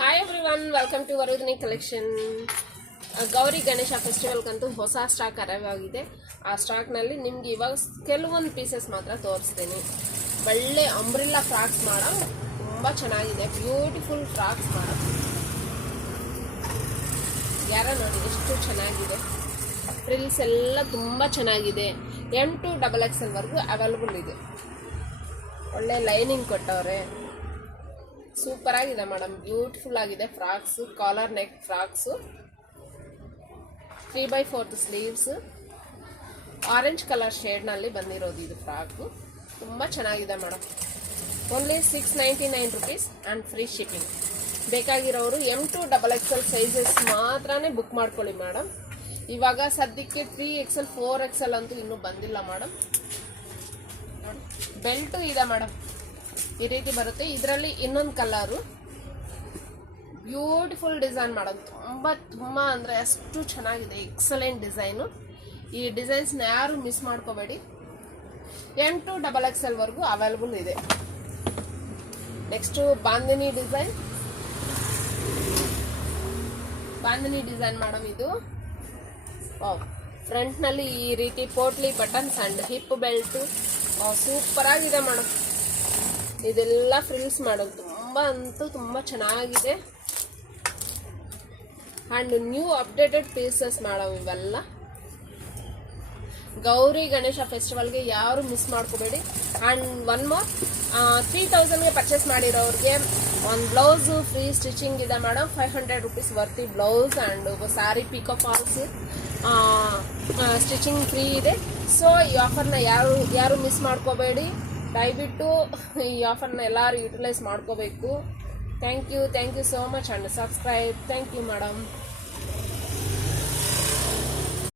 Hi everyone, welcome to Varudini collection. Gauri Ganesha ಫೆಸ್ಟಿವಲ್ಗಂತೂ ಹೊಸ stock arrive ಆಗಿದೆ. ಆ ಸ್ಟಾಕ್ನಲ್ಲಿ ನಿಮ್ಗೆ ಇವಾಗ ಕೆಲವೊಂದು ಪೀಸಸ್ ಮಾತ್ರ ತೋರಿಸ್ತೀನಿ. ಒಳ್ಳೆ ಅಂಬ್ರಿಲ್ಲಾ ಫ್ರಾಕ್ಸ್ ಮಾಡೋ ತುಂಬ ಚೆನ್ನಾಗಿದೆ. ಬ್ಯೂಟಿಫುಲ್ ಫ್ರಾಕ್ಸ್ ಮಾಡೋ ಯಾರ ನೋಡಿ ಎಷ್ಟು ಚೆನ್ನಾಗಿದೆ. ಫ್ರಿಲ್ಸ್ ಎಲ್ಲ ತುಂಬ ಚೆನ್ನಾಗಿದೆ. M to XXL ವರೆಗೂ ಅವೈಲಬಲ್ ಇದೆ. ಒಳ್ಳೆ ಲೈನಿಂಗ್ ಕೊಟ್ಟವ್ರೆ. ಸೂಪರ್ ಆಗಿದೆ ಮೇಡಮ್, ಬ್ಯೂಟಿಫುಲ್ ಆಗಿದೆ. Frocks collar neck frocks, 3/4 sleeves, orange colour ಶೇಡ್ನಲ್ಲಿ ಬಂದಿರೋದು ಇದು ಫ್ರಾಕು. ತುಂಬ ಚೆನ್ನಾಗಿದೆ madam. Only 699 rupees and free shipping. ಬೇಕಾಗಿರೋರು M to XXL ಸೈಜಸ್ ಮಾತ್ರನೇ ಬುಕ್ ಮಾಡ್ಕೊಳ್ಳಿ ಮೇಡಮ್. ಇವಾಗ ಸದ್ಯಕ್ಕೆ 3XL 4XL ಅಂತೂ ಇನ್ನೂ ಬಂದಿಲ್ಲ ಮೇಡಮ್. ಬೆಲ್ಟು ಇದೆ ಮೇಡಮ್, ಈ ರೀತಿ ಬರುತ್ತೆ. ಇದರಲ್ಲಿ ಇನ್ನೊಂದು ಕಲರು ಬ್ಯೂಟಿಫುಲ್ ಡಿಸೈನ್ ಮಾಡೋದು. ತುಂಬ ಅಂದರೆ ಅಷ್ಟು ಚೆನ್ನಾಗಿದೆ. Excellent design. ಈ ಡಿಸೈನ್ಸ್ನ ಯಾರು ಮಿಸ್ ಮಾಡ್ಕೋಬೇಡಿ. M to XXL ವರೆಗೂ ಅವೈಲಬಲ್ ಇದೆ. Next bandhani design madam. ಇದು ಫ್ರಂಟ್ನಲ್ಲಿ ಈ ರೀತಿ potli buttons and hip belt super ಆಗಿದೆ ಮೇಡಮ್. ಇದೆಲ್ಲ ಫ್ರಿಲ್ಸ್ ಮಾಡೋದು ತುಂಬ ಚೆನ್ನಾಗಿದೆ. And new updated pieces madam ಇವೆಲ್ಲ. ಗೌರಿ ಗಣೇಶ ಫೆಸ್ಟಿವಲ್ಗೆ ಯಾರು ಮಿಸ್ ಮಾಡ್ಕೋಬೇಡಿ. ಆ್ಯಂಡ್ ಒನ್ ಮೋರ್, 3000ಗೆ ಪರ್ಚೇಸ್ ಮಾಡಿರೋರಿಗೆ ಒಂದು ಬ್ಲೌಸು ಫ್ರೀ ಸ್ಟಿಚಿಂಗ್ ಇದೆ madam. 500 rupees worth blouse and sari pico falls stitching free ಇದೆ. ಸೊ ಈ ಆಫರ್ನ ಯಾರು ಮಿಸ್ ಮಾಡ್ಕೋಬೇಡಿ. ದಯವಿಟ್ಟು ಈ ಆಫರ್ನ ಎಲ್ಲರೂ ಯುಟಿಲೈಸ್ ಮಾಡ್ಕೋಬೇಕು. Thank you so much and subscribe. Thank you madam.